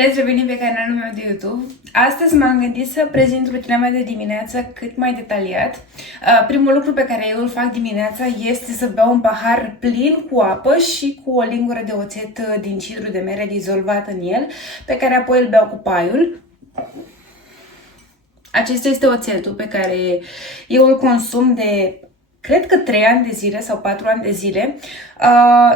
Bine ați revenit pe canalul meu de YouTube. Astăzi m-am gândit să prezint rutina mea de dimineață cât mai detaliat. Primul lucru pe care eu îl fac dimineața este să beau un pahar plin cu apă și cu o lingură de oțet din cidru de mere dizolvat în el, pe care apoi îl beau cu paiul. Acesta este oțetul pe care eu îl consum de, cred că 3 ani de zile sau 4 ani de zile.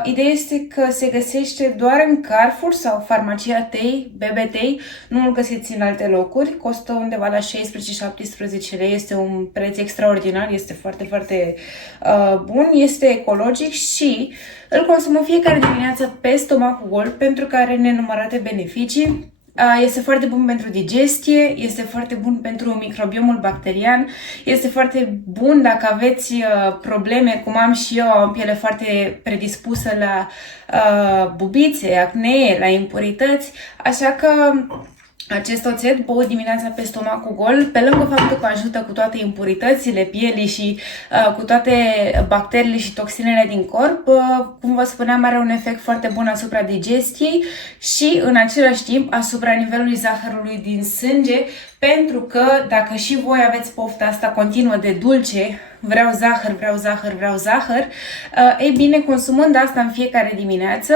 Ideea este că se găsește doar în Carrefour sau farmacia Tei, BB-Tei, nu îl găsiți în alte locuri, costă undeva la 16-17 lei, este un preț extraordinar, este foarte, foarte bun, este ecologic și îl consum în fiecare dimineață pe stomacul gol pentru că are nenumărate beneficii. Este foarte bun pentru digestie, este foarte bun pentru microbiomul bacterian, este foarte bun dacă aveți probleme, cum am și eu, am piele foarte predispusă la bubițe, acnee, la impurитăți, așa că acest oțet băut dimineața pe stomacul gol, pe lângă faptul că ajută cu toate impuritățile pielii și cu toate bacteriile și toxinele din corp, cum vă spuneam, are un efect foarte bun asupra digestiei și în același timp asupra nivelului zahărului din sânge, pentru că dacă și voi aveți pofta asta continuă de dulce, vreau zahăr, vreau zahăr, vreau zahăr, ei bine, consumând asta în fiecare dimineață,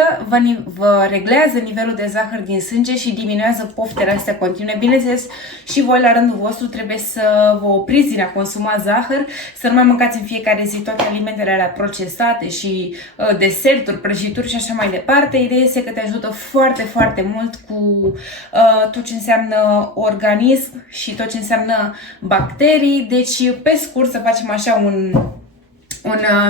vă reglează nivelul de zahăr din sânge și diminuează poftele astea continue. Bineînțeles, și voi la rândul vostru trebuie să vă opriți din a consuma zahăr, să nu mai mâncați în fiecare zi toate alimentele alea procesate și deserturi, prăjituri și așa mai departe. Ideea este că te ajută foarte, foarte mult cu tot ce înseamnă organism și tot ce înseamnă bacterii. Deci, pe scurt, să facem așa un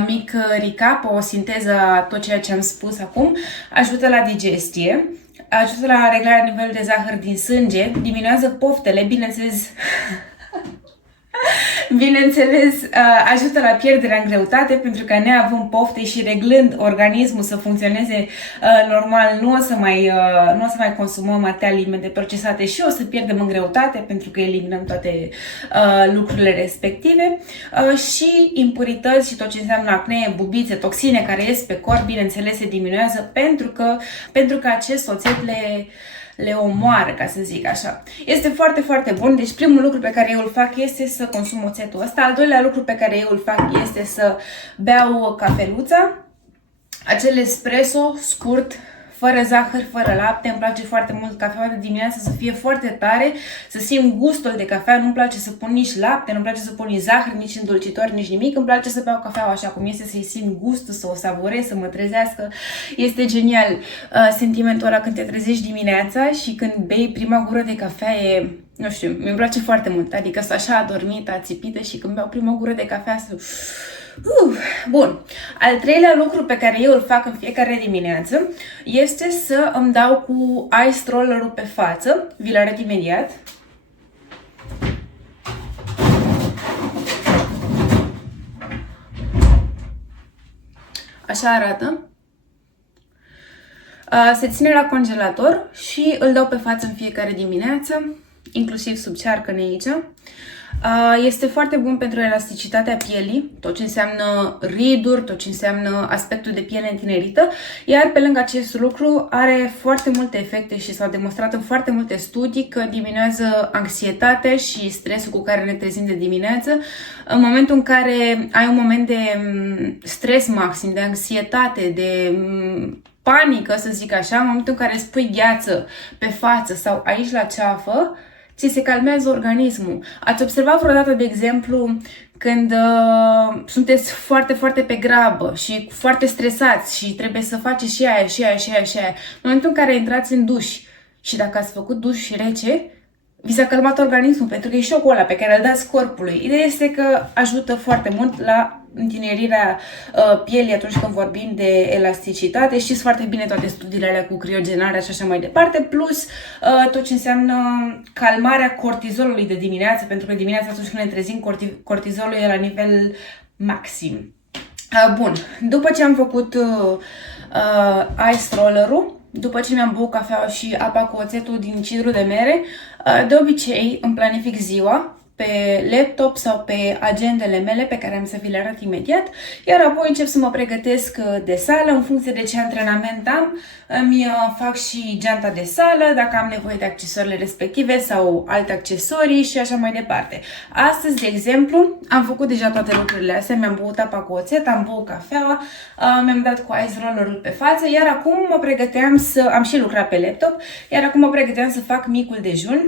mic recap, o sinteză a tot ceea ce am spus acum. Ajută la digestie, ajută la reglarea nivelului de zahăr din sânge, diminuează poftele, bineînțeles, ajută la pierderea în greutate, pentru că neavând pofte și reglând organismul să funcționeze normal, nu o să mai consumăm atâtea alimente procesate și o să pierdem în greutate, pentru că eliminăm toate lucrurile respective. Și impurități și tot ce înseamnă acnee, bubițe, toxine care ies pe corp, bineînțeles, se diminuează pentru că acest oțet le omoară, ca să zic așa. Este foarte, foarte bun. Deci primul lucru pe care eu îl fac este să consum oțetul ăsta. Al doilea lucru pe care eu îl fac este să beau cafeluța, acel espresso scurt, fără zahăr, fără lapte. Îmi place foarte mult cafeaua de dimineață să fie foarte tare, să simt gustul de cafea. Nu-mi place să pun nici lapte, nu-mi place să pun nici zahăr, nici îndulcitor, nici nimic. Îmi place să beau cafeaua așa cum este, să-i simt gustul, să o savurez, să mă trezească. Este genial sentimentul ăla când te trezești dimineața și când bei prima gură de cafea, e, nu știu, mi-mi place foarte mult. Adică sunt așa adormită, ațipită și când beau prima gură de cafea să... Bun. Al treilea lucru pe care eu îl fac în fiecare dimineață este să îmi dau cu ice roller-ul pe față. Vi-l arăt imediat. Așa arată. Se ține la congelator și îl dau pe față în fiecare dimineață, inclusiv sub cearcăne aici. Este foarte bun pentru elasticitatea pielii, tot ce înseamnă riduri, tot ce înseamnă aspectul de piele întinerită, iar pe lângă acest lucru are foarte multe efecte și s-a demonstrat în foarte multe studii că diminuează anxietatea și stresul cu care ne trezim de dimineață. În momentul în care ai un moment de stres maxim, de anxietate, de panică, să zic așa, în momentul în care spui gheață pe față sau aici la ceafă, ți se calmează organismul. Ați observat vreodată, de exemplu, când sunteți foarte, foarte pe grabă și foarte stresați și trebuie să faceți și aia, și aia, și aia, și aia. În momentul în care intrați în duș și dacă ați făcut duș rece, vi s-a calmat organismul, pentru că e șocul ăla pe care îl dați corpului. Ideea este că ajută foarte mult la întinerirea pielii atunci când vorbim de elasticitate. Știți foarte bine toate studiile alea cu criogenarea și așa mai departe, plus tot ce înseamnă calmarea cortizolului de dimineață, pentru că dimineața atunci când ne trezim, cortizolul e la nivel maxim. Bun, după ce am făcut ice roller-ul, după ce mi-am băut cafeaua și apa cu oțetul din cidru de mere, de obicei îmi planific ziua pe laptop sau pe agendele mele pe care am să vi le arăt imediat, iar apoi încep să mă pregătesc de sală în funcție de ce antrenament am. Îmi fac și geanta de sală dacă am nevoie de accesoriile respective sau alte accesorii și așa mai departe. Astăzi, de exemplu, am făcut deja toate lucrurile astea, mi-am băut apa cu oțet, am băut cafeaua, mi-am dat cu ice roller-ul pe față, iar acum mă pregăteam să... am și lucrat pe laptop, iar acum mă pregăteam să fac micul dejun.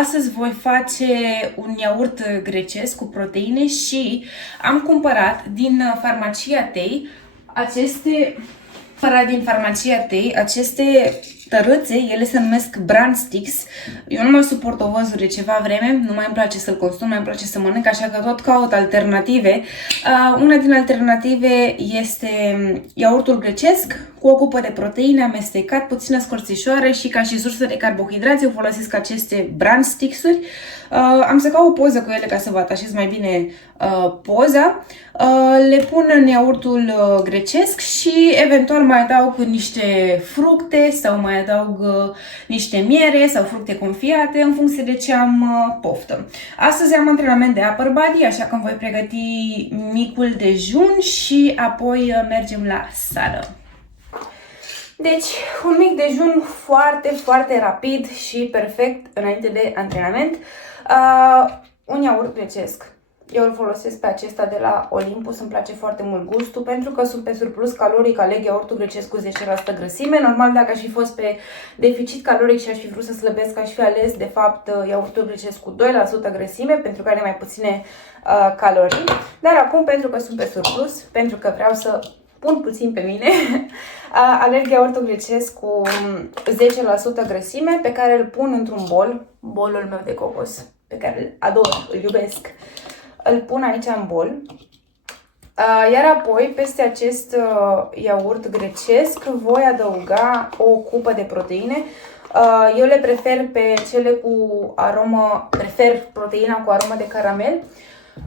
Astăzi voi face un iaurt grecesc cu proteine și am cumpărat din farmacia Tei aceste tărâțe, ele se numesc Bran Sticks. Eu nu mai suport ovăzul de ceva vreme, nu mai îmi place să-l consum, nu mai îmi place să mănânc, așa că tot caut alternative. Una din alternative este iaurtul grecesc cu o cupă de proteine amestecat, puțină scorțișoară și ca și sursă de carbohidrați eu folosesc aceste Bran Sticks-uri. Am să caut o poză cu ele ca să vă atașez mai bine poza. Le pun în iaurtul grecesc și eventual mai adaug niște fructe sau mai adaug niște miere sau fructe confiate în funcție de ce am poftă. Astăzi am antrenament de upper body, așa că îmi voi pregăti micul dejun și apoi mergem la sală. Deci, un mic dejun foarte, foarte rapid și perfect înainte de antrenament. Un iaurt grecesc. Eu îl folosesc pe acesta de la Olympus, îmi place foarte mult gustul pentru că sunt pe surplus caloric, aleg iaurtul grecesc cu 10% grăsime. Normal, dacă aș fi fost pe deficit caloric și aș fi vrut să slăbesc, aș fi ales de fapt iaurtul grecesc cu 2% grăsime pentru că are mai puține calorii. Dar acum, pentru că sunt pe surplus, pentru că vreau să pun puțin pe mine, alerg iaurtul grecesc cu 10% grăsime pe care îl pun într-un bolul meu de cocos, pe care îl ador, îl iubesc. Îl pun aici în bol, iar apoi peste acest iaurt grecesc voi adăuga o cupă de proteine. Eu le prefer pe cele cu aromă, prefer proteina cu aromă de caramel.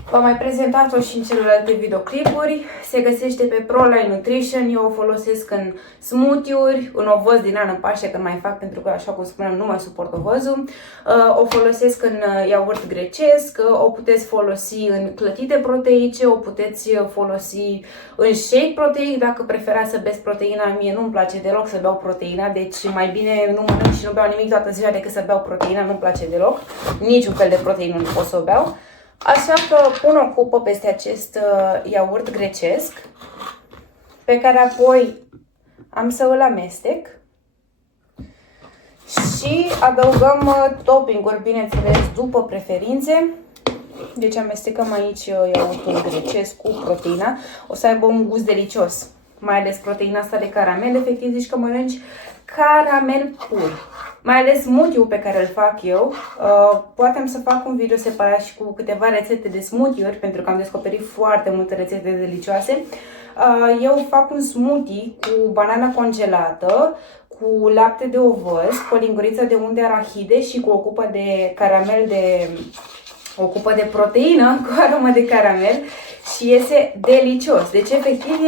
V-am mai prezentat-o și în celelalte videoclipuri. Se găsește pe ProLine Nutrition. Eu o folosesc în smoothie-uri, în ovăz din an în Paște când mai fac, pentru că, așa cum spuneam, nu mai suport ovăzul. O folosesc în iaurt grecesc, o puteți folosi în clătite proteice, o puteți folosi în shake proteic dacă preferați să beți proteina. Mie nu-mi place deloc să beau proteina, deci mai bine nu mănânc și nu beau nimic toată ziua decât să beau proteina, nu-mi place deloc. Niciun fel de proteină nu pot să o beau. Așa că pun o cupă peste acest iaurt grecesc, pe care apoi am să îl amestec și adăugăm topping-uri, bineînțeles, după preferințe. Deci amestecăm aici iaurtul grecesc cu proteina. O să aibă un gust delicios, mai ales proteina asta de caramel. Efectiv, zici că mănânci caramel pur. Mai ales smoothie-ul pe care îl fac eu. Poate am să fac un video separat și cu câteva rețete de smoothie-uri, pentru că am descoperit foarte multe rețete delicioase. Eu fac un smoothie cu banana congelată, cu lapte de ovăz, cu o linguriță de unt de arahide și cu o cupă de caramel o cupă de proteină cu aromă de caramel și iese delicios. Deci, efectiv,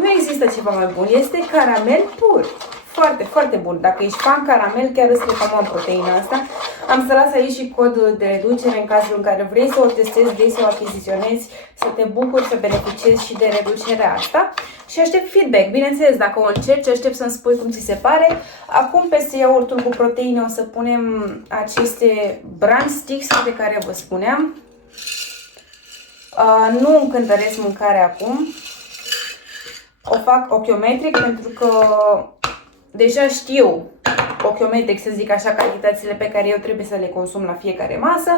nu există ceva mai bun. Este caramel pur. Foarte, foarte bun. Dacă ești fan caramel, chiar îți recomand proteina asta. Am să las aici și codul de reducere în cazul în care vrei să o testezi, vrei să o achiziționezi, să te bucuri, să beneficiezi și de reducerea asta. Și aștept feedback. Bineînțeles, dacă o încerci, aștept să-mi spui cum ți se pare. Acum, peste iaurtul cu proteine, o să punem aceste Bran Sticks de care vă spuneam. Nu îmi cântăresc mâncarea acum. O fac ochiometric pentru că deja știu ochiometric, să zic așa, cantitățile pe care eu trebuie să le consum la fiecare masă.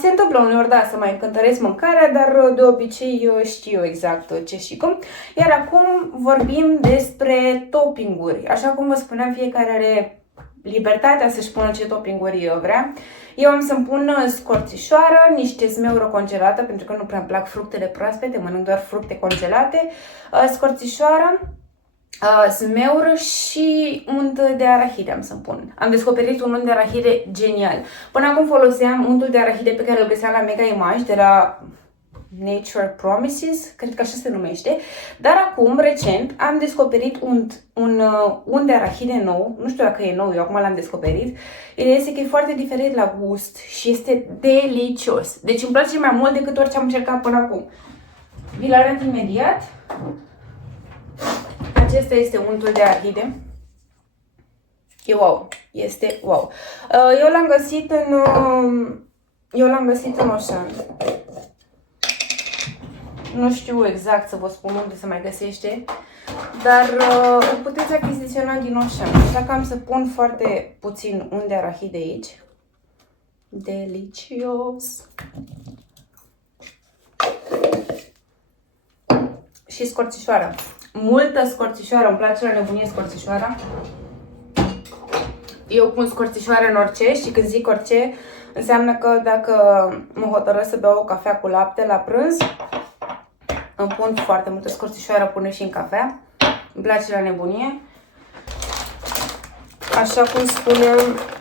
Se întâmplă uneori, da, să mai încântăresc mâncarea, dar de obicei știu exact ce și cum. Iar acum vorbim despre toppinguri. Așa cum vă spuneam, fiecare are libertatea să-și pună ce toppinguri vrea. Eu am să-mi pun scorțișoară, niște smeură congelată, pentru că nu prea îmi plac fructele proaspete, mănânc doar fructe congelate, scorțișoară, smeură și unt de arahide am să-mi pun. Am descoperit un unt de arahide genial. Până acum foloseam untul de arahide pe care îl găseam la Mega Image de la Nature Promises, cred că așa se numește, dar acum, recent, am descoperit un unt de arahide nou, nu știu dacă e nou, eu acum l-am descoperit. Ideea este că e foarte diferit la gust și este delicios. Deci îmi place mai mult decât orice am încercat până acum. Vi-l arăt imediat. Acesta este untul de arahide. E wow, este wow. Eu l-am găsit în Ocean. Nu știu exact să vă spun unde se mai găsește, dar îl puteți achiziționa din Ocean. Așa că am să pun foarte puțin unt de arahide aici. Delicios! Și scorțișoară. Multă scorțișoară, îmi place la nebunie scorțișoara. Eu pun scorțișoară în orice și când zic orice, înseamnă că dacă mă hotărăsc să beau o cafea cu lapte la prânz, îmi pun foarte multă scorțișoară până și în cafea. Îmi place la nebunie. Așa cum spuneam,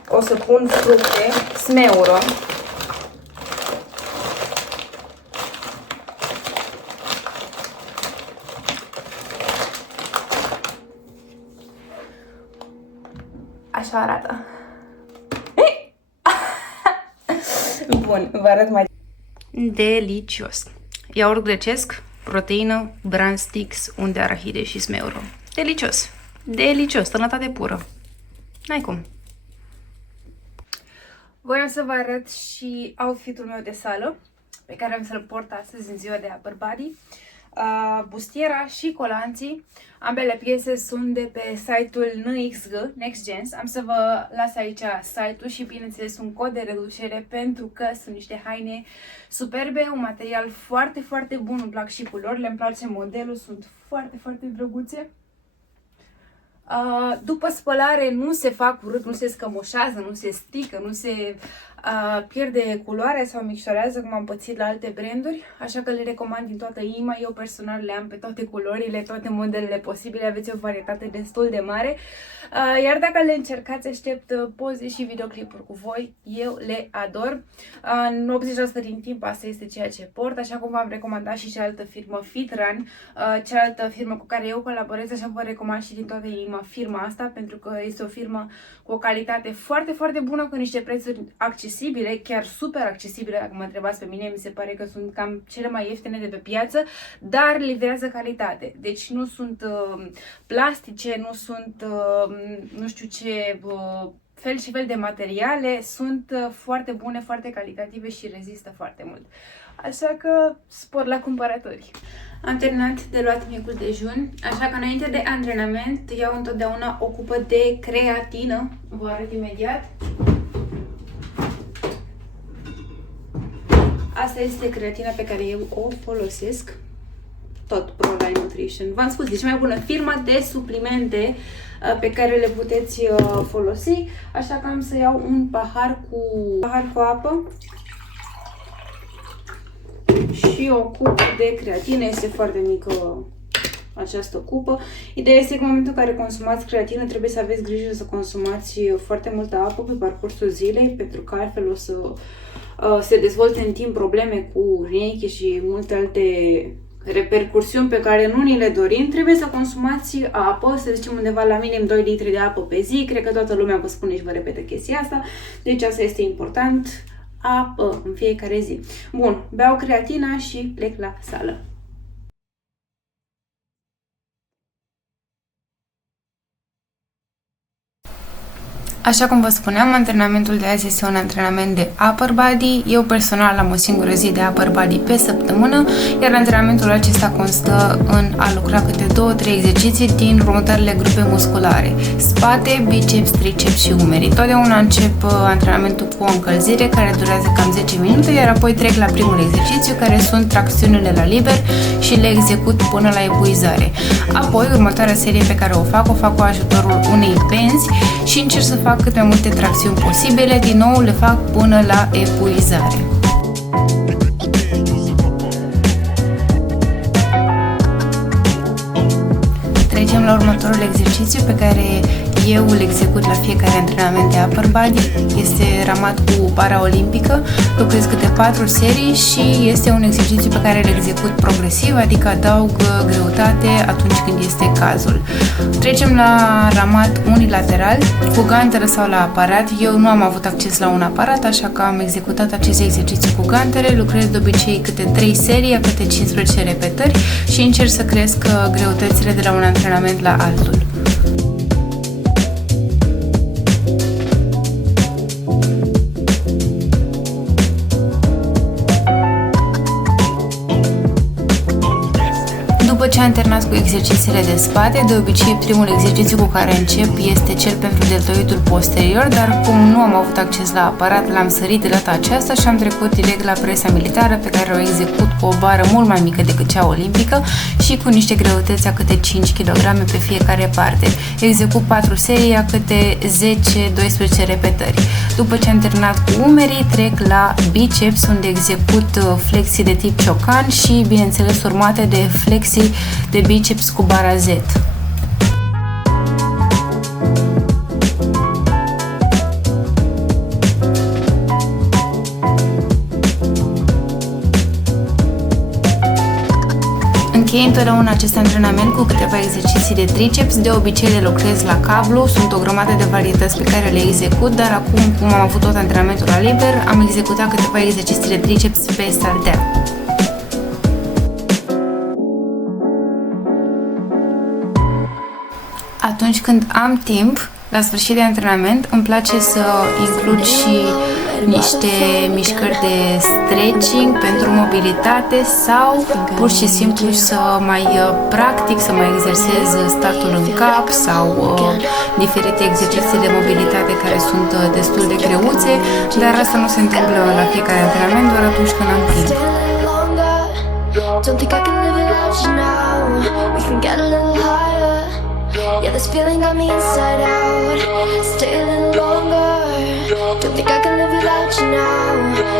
o să pun fructe, smeură. Așa arată. Bun, vă arăt mai delicios. Iaurt grecesc, proteină, bran sticks, unt de arahide și smeură. Delicios. Delicios, sănătate pură. N-ai cum. Voiam să vă arăt și outfit-ul meu de sală, pe care am să-l port astăzi în ziua de Upper Body. Bustiera și colanții, ambele piese sunt de pe site-ul NXG, Next Gens. Am să vă las aici site-ul și bineînțeles un cod de reducere pentru că sunt niște haine superbe, un material foarte, foarte bun, îmi plac și culorile, îmi place modelul, sunt foarte, foarte drăguțe. După spălare nu se fac urât, nu se scămoșează, nu se strică, nu se pierde culoarea sau micșorează cum am pățit la alte branduri, așa că le recomand din toată inima. Eu personal le am pe toate culorile, toate modelele posibile, aveți o varietate destul de mare. Iar dacă le încercați, aștept poze și videoclipuri cu voi, eu le ador. În 80% din timp asta este ceea ce port, așa cum v-am recomandat și cealaltă firmă FitRun, cealaltă firmă cu care eu colaborez, așa vă recomand și din toată inima firma asta, pentru că este o firmă cu o calitate foarte, foarte bună, cu niște prețuri accesibile, chiar super accesibile, dacă mă întrebați pe mine, mi se pare că sunt cam cele mai ieftine de pe piață, dar livrează calitate. Deci nu sunt plastice, nu sunt nu știu ce fel și fel de materiale, sunt foarte bune, foarte calitative și rezistă foarte mult. Așa că spor la cumpărături. Am terminat de luat micul dejun, așa că înainte de antrenament iau întotdeauna o cupă de creatină. Vă arăt imediat. Asta este creatina pe care eu o folosesc. Tot ProLine Nutrition. V-am spus, deci mai bună firmă de suplimente pe care le puteți folosi. Așa că am să iau un pahar cu apă și o cupă de creatină. Este foarte mică această cupă. Ideea este că în momentul în care consumați creatină trebuie să aveți grijă să consumați foarte multă apă pe parcursul zilei, pentru că altfel o să se dezvolte în timp probleme cu rinichi și multe alte repercursiuni pe care nu ni le dorim. Trebuie să consumați apă, să zicem undeva la minim 2 litri de apă pe zi. Cred că toată lumea vă spune și vă repetă chestia asta, deci asta este important, apă în fiecare zi. Bun, beau creatina și plec la sală. Așa cum vă spuneam, antrenamentul de azi este un antrenament de upper body. Eu personal am o singură zi de upper body pe săptămână, iar antrenamentul acesta constă în a lucra câte 2-3 exerciții din următoarele grupe musculare: spate, biceps, triceps și umeri. Totdeauna încep antrenamentul cu o încălzire care durează cam 10 minute, iar apoi trec la primul exercițiu, care sunt tracțiunile la liber și le execut până la epuizare. Apoi, următoarea serie pe care o fac cu ajutorul unei benzi și încerc să fac cât mai multe tracțiuni posibile, din nou le fac până la epuizare. Trecem la următorul exercițiu pe care Eu îl execut la fiecare antrenament de upper body. Este ramat cu bara olimpică, lucrez câte 4 serii și este un exercițiu pe care îl execut progresiv, adică adaug greutate atunci când este cazul. Trecem la ramat unilateral, cu ganteră sau la aparat. Eu nu am avut acces la un aparat, așa că am executat acest exercițiu cu gantere. Lucrez de obicei câte 3 serii, câte 15 repetări și încerc să cresc greutățile de la un antrenament la altul. După ce am terminat cu exercițiile de spate, de obicei primul exercițiu cu care încep este cel pentru deltoidul posterior, dar cum nu am avut acces la aparat, l-am sărit de data aceasta și am trecut direct la presa militară, pe care o execut cu o bară mult mai mică decât cea olimpică și cu niște greutăți a câte 5 kg pe fiecare parte. Execut 4 serii a câte 10-12 repetări. După ce am terminat cu umerii, trec la biceps, unde execut flexii de tip ciocan și, bineînțeles, urmate de flexii de biceps cu bara Z. Închei întotdeauna acest antrenament cu câteva exerciții de triceps, de obicei le lucrez la cablu, sunt o grămadă de varietăți pe care le execut, dar acum, cum am avut tot antrenamentul la liber, am executat câteva exerciții de triceps pe saltea. Atunci când am timp, la sfârșit de antrenament, îmi place să includ și niște mișcări de stretching pentru mobilitate sau pur și simplu să mai practic, să mai exersez statul în cap sau diferite exerciții de mobilitate care sunt destul de greuțe, dar asta nu se întâmplă la fiecare antrenament, doar atunci când am timp. Yeah, this feeling got me inside out. Stay a little longer. Don't think I can live without you now.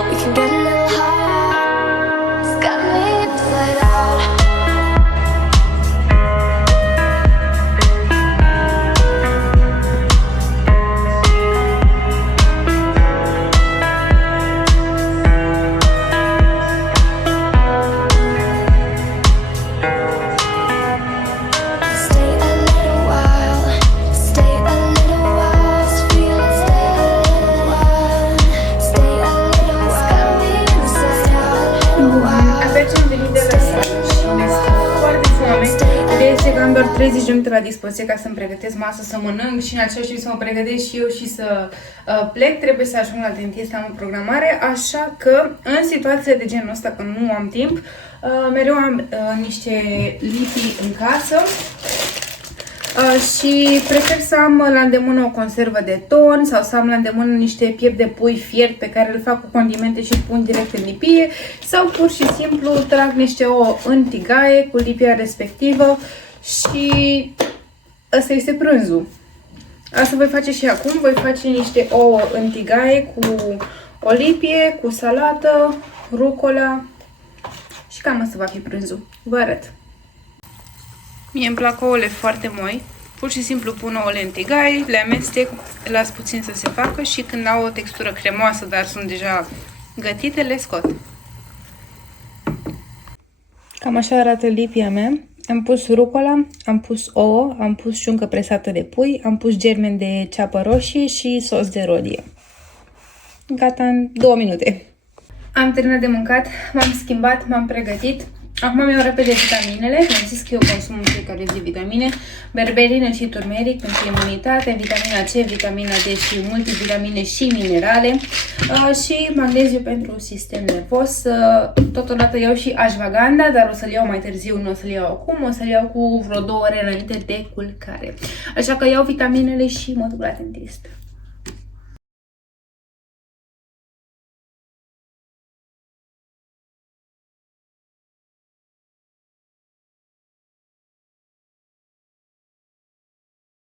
We can get a little higher. It's got me inside out. Am doar 30 de minute la dispoziție ca să-mi pregătesc masă, să mănânc și în același timp să mă pregătesc și eu și să plec. Trebuie să ajung la dentist, am o programare, așa că în situațiile de genul ăsta, când nu am timp, mereu am niște lipii în casă și prefer să am la îndemână o conservă de ton sau să am la îndemână niște piept de pui fiert pe care îl fac cu condimente și pun direct în lipie sau pur și simplu trag niște ouă în tigaie cu lipia respectivă și ăsta este prânzul. Asta voi face și acum, voi face niște ouă în tigaie cu o lipie, cu salată, rucola și cam asta va fi prânzul. Vă arăt. Mie îmi plac ouăle foarte moi, pur și simplu pun ouăle în tigaie, le amestec, las puțin să se facă și când au o textură cremoasă, dar sunt deja gătite, le scot. Cam așa arată lipia mea. Am pus rucola, am pus ouă, am pus șuncă presată de pui, am pus germeni de ceapă roșie și sos de rodie. Gata în 2 minute. Am terminat de mâncat, m-am schimbat, m-am pregătit. Acum mi-au repede vitaminele, am zis că eu consum în fiecare zi vitamine, berbelină și turmeric pentru imunitate, vitamina C, vitamina D și multivitamine și minerale și magneziu pentru sistem nervos. Totodată iau și ashwagandha, dar o să-l iau mai târziu, nu o să-l iau acum, o să-l iau cu vreo 2 ore înainte de culcare. Așa că iau vitaminele și mă duc la dentist.